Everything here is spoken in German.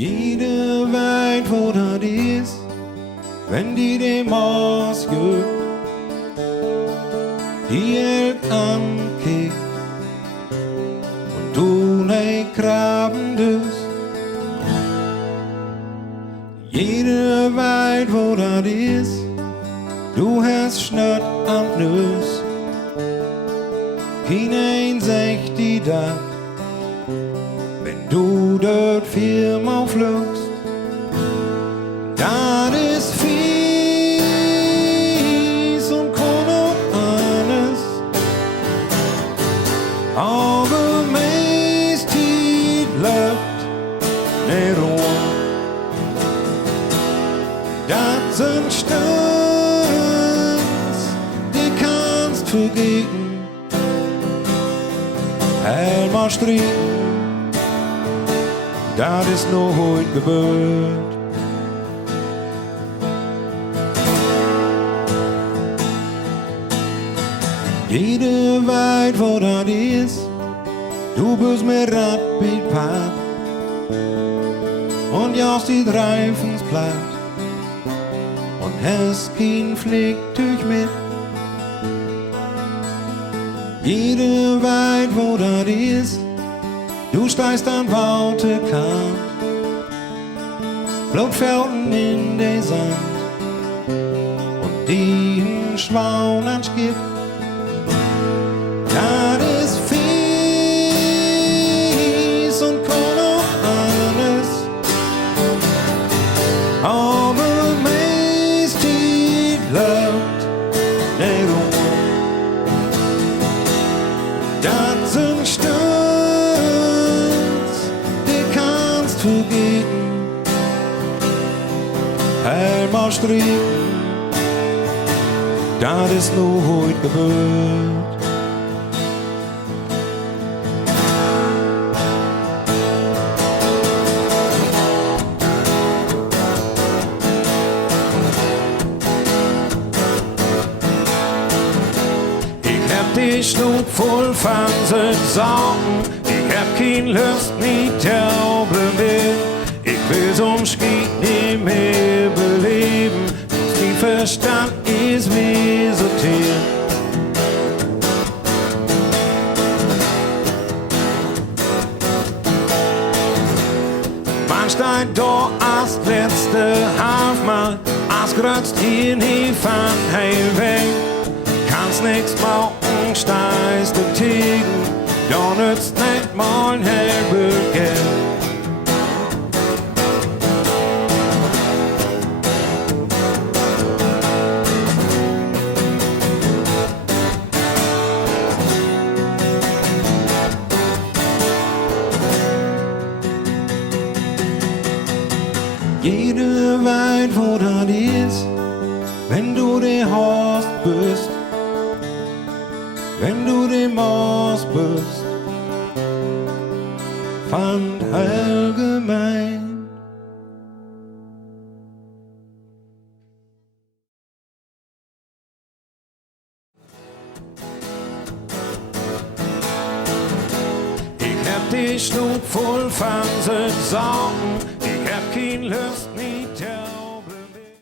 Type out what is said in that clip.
Jeder weet wo dat is, wenn die dem ausgeht, die Welt ankickt und du ne graben düst. Jeder weet wo dat is, du hast Schnött am Nüs. Kein sagt die dat, wenn du dort viermal flugst. Dat is fies und kann auch anders, aber meist die läuft nicht um. Dat sind Stunts, die kannst vergeben. Helmer strieken, dat is nooit gebeurd. Jeder weet wo dat is, du bist mit Radpad und jaust die Reifens platt und hast kein Flicktuch mit. Jeder weet wo dat is, du steigst an Woutekant, Blutfelden in den Sand und die Schwaun an Skipp. Dat is fies und kann auch anders, aber meist die läuft nicht um. Dat sind Stunts, die kannst vergeben. Helmer strieken, dat is nooit gebeurd. Die Schnut voll von Sorgen, ich hab kein Lust mit Tauben mehr. Ich will so'n Schied nicht mehr beleben, mein Verstand ist wie so Tier. Man steigt da als letzte Hafmann, als grötzt hier nie von Heilweg. Kannst nix machen, steigst du Tigen, da nützt nicht mal ein halber Geld. Jeder weet wo dat is, wenn du der Horst bist. Wenn du dem Maus bist, fand allgemein. Ich hab die Schnut voll von Sorgen, ich hab kein Lust mit dir.